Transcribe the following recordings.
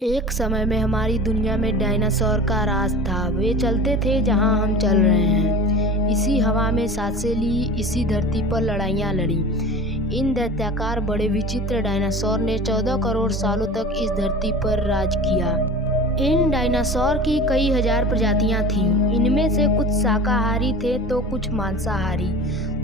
एक समय में हमारी दुनिया में डायनासोर का राज था। वे चलते थे जहां हम चल रहे हैं। इसी हवा में सांसें ली, इसी धरती पर लड़ाइयां लड़ी। इन दैत्याकार बड़े विचित्र डायनासोर ने 14 करोड़ सालों तक इस धरती पर राज किया। इन डायनासोर की कई हजार प्रजातियां थीं। इनमें से कुछ शाकाहारी थे तो कुछ मांसाहारी,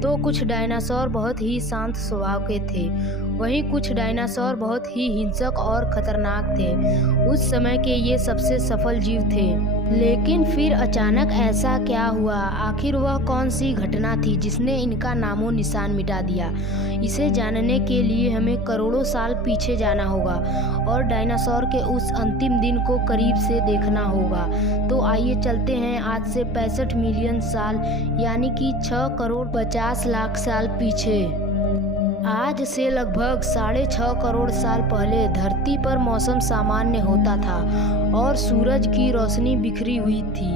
तो कुछ डायनासोर बहुत ही शांत स्वभाव के थे, वहीं कुछ डायनासोर बहुत ही हिंसक और खतरनाक थे। उस समय के ये सबसे सफल जीव थे। लेकिन फिर अचानक ऐसा क्या हुआ? आखिर वह कौन सी घटना थी जिसने इनका नामो निशान मिटा दिया? इसे जानने के लिए हमें करोड़ों साल पीछे जाना होगा और डायनासोर के उस अंतिम दिन को करीब से देखना होगा। तो आइए चलते हैं आज से 65 मिलियन साल यानी कि 6 करोड़ 50 लाख साल पीछे। आज से लगभग 6.5 करोड़ साल पहले धरती पर मौसम सामान्य होता था और सूरज की रोशनी बिखरी हुई थी।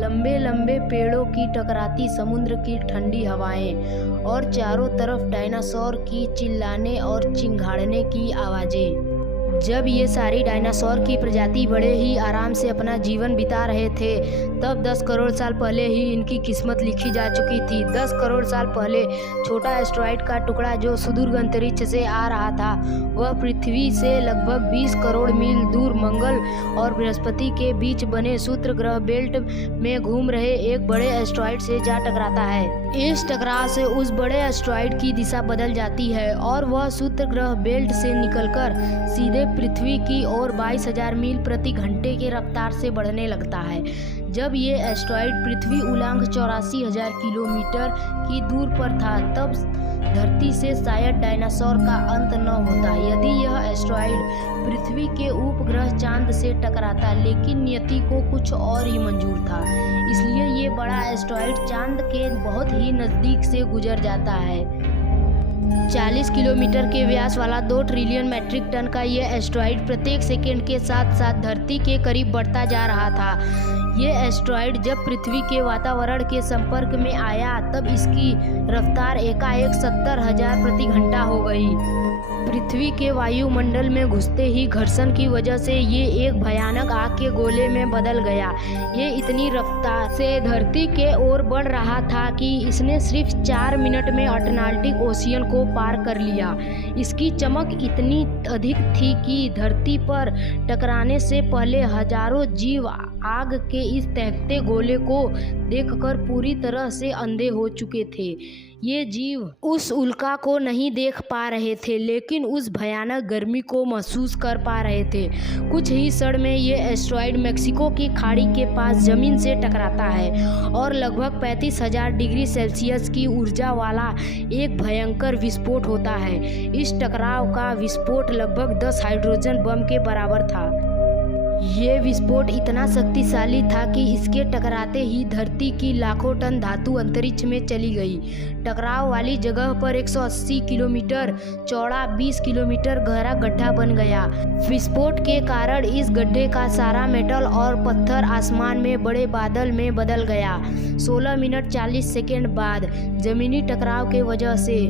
लंबे लंबे पेड़ों की टकराती समुद्र की ठंडी हवाएं और चारों तरफ डायनासोर की चिल्लाने और चिंघाड़ने की आवाज़ें। जब ये सारी डायनासोर की प्रजाति बड़े ही आराम से अपना जीवन बिता रहे थे, तब 10 करोड़ साल पहले ही इनकी किस्मत लिखी जा चुकी थी। 10 करोड़ साल पहले छोटा एस्टेरॉयड का टुकड़ा जो सुदूर अंतरिक्ष से आ रहा था, वह पृथ्वी से लगभग 20 करोड़ मील दूर मंगल और बृहस्पति के बीच बने सूत्र ग्रह बेल्ट में घूम रहे एक बड़े एस्टेरॉयड से जा टकराता है। इस टकराव से उस बड़े एस्टेरॉयड की दिशा बदल जाती है और वह सूत्र ग्रह बेल्ट से निकलकर सीधे पृथ्वी की ओर 22,000 मील प्रति घंटे के रफ्तार से बढ़ने लगता है। जब ये एस्टेरॉयड पृथ्वी उलांघ 84,000 किलोमीटर की दूर पर था, तब धरती से शायद डायनासोर का अंत न होता यदि यह एस्टेरॉयड पृथ्वी के उपग्रह चांद से टकराता। लेकिन नियति को कुछ और ही मंजूर था, इसलिए ये बड़ा एस्टेरॉयड चांद के बहुत ही नज़दीक से गुजर जाता है। 40 किलोमीटर के व्यास वाला 2 ट्रिलियन मैट्रिक टन का यह एस्टेरॉयड प्रत्येक सेकेंड के साथ साथ धरती के करीब बढ़ता जा रहा था। ये एस्टेरॉयड जब पृथ्वी के वातावरण के संपर्क में आया, तब इसकी रफ्तार एकाएक 70,000 प्रति घंटा हो गई। पृथ्वी के वायुमंडल में घुसते ही घर्षण की वजह से ये एक भयानक आग के गोले में बदल गया। ये इतनी रफ्तार से धरती के ओर बढ़ रहा था कि इसने सिर्फ 4 मिनट में अटलांटिक ओशियन को पार कर लिया। इसकी चमक इतनी अधिक थी कि धरती पर टकराने से पहले हजारों जीव आग के इस तहकते गोले को देखकर पूरी तरह से अंधे हो चुके थे। ये जीव उस उल्का को नहीं देख पा रहे थे, लेकिन उस भयानक गर्मी को महसूस कर पा रहे थे। कुछ ही क्षण में ये एस्टेरॉयड मेक्सिको की खाड़ी के पास जमीन से टकराता है और लगभग 35,000 डिग्री सेल्सियस की ऊर्जा वाला एक भयंकर विस्फोट होता है। इस टकराव का विस्फोट लगभग 10 हाइड्रोजन बम के बराबर था। ये विस्फोट इतना शक्तिशाली था कि इसके टकराते ही धरती की लाखों टन धातु अंतरिक्ष में चली गई। टकराव वाली जगह पर 180 किलोमीटर चौड़ा 20 किलोमीटर गहरा गड्ढा बन गया। विस्फोट के कारण इस गड्ढे का सारा मेटल और पत्थर आसमान में बड़े बादल में बदल गया। 16 मिनट 40 सेकेंड बाद जमीनी टकराव के वजह से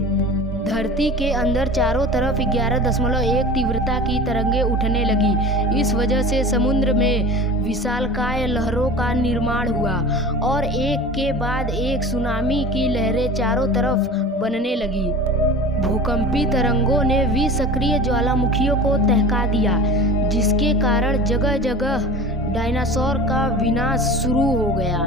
धरती के अंदर चारों तरफ 11.1 तीव्रता की तरंगें उठने लगी। इस वजह से समुद्र में विशालकाय लहरों का निर्माण हुआ और एक के बाद एक सुनामी की लहरें चारों तरफ बनने लगी। भूकंपी तरंगों ने विसक्रिय ज्वालामुखियों को दहका दिया, जिसके कारण जगह जगह डायनासोर का विनाश शुरू हो गया।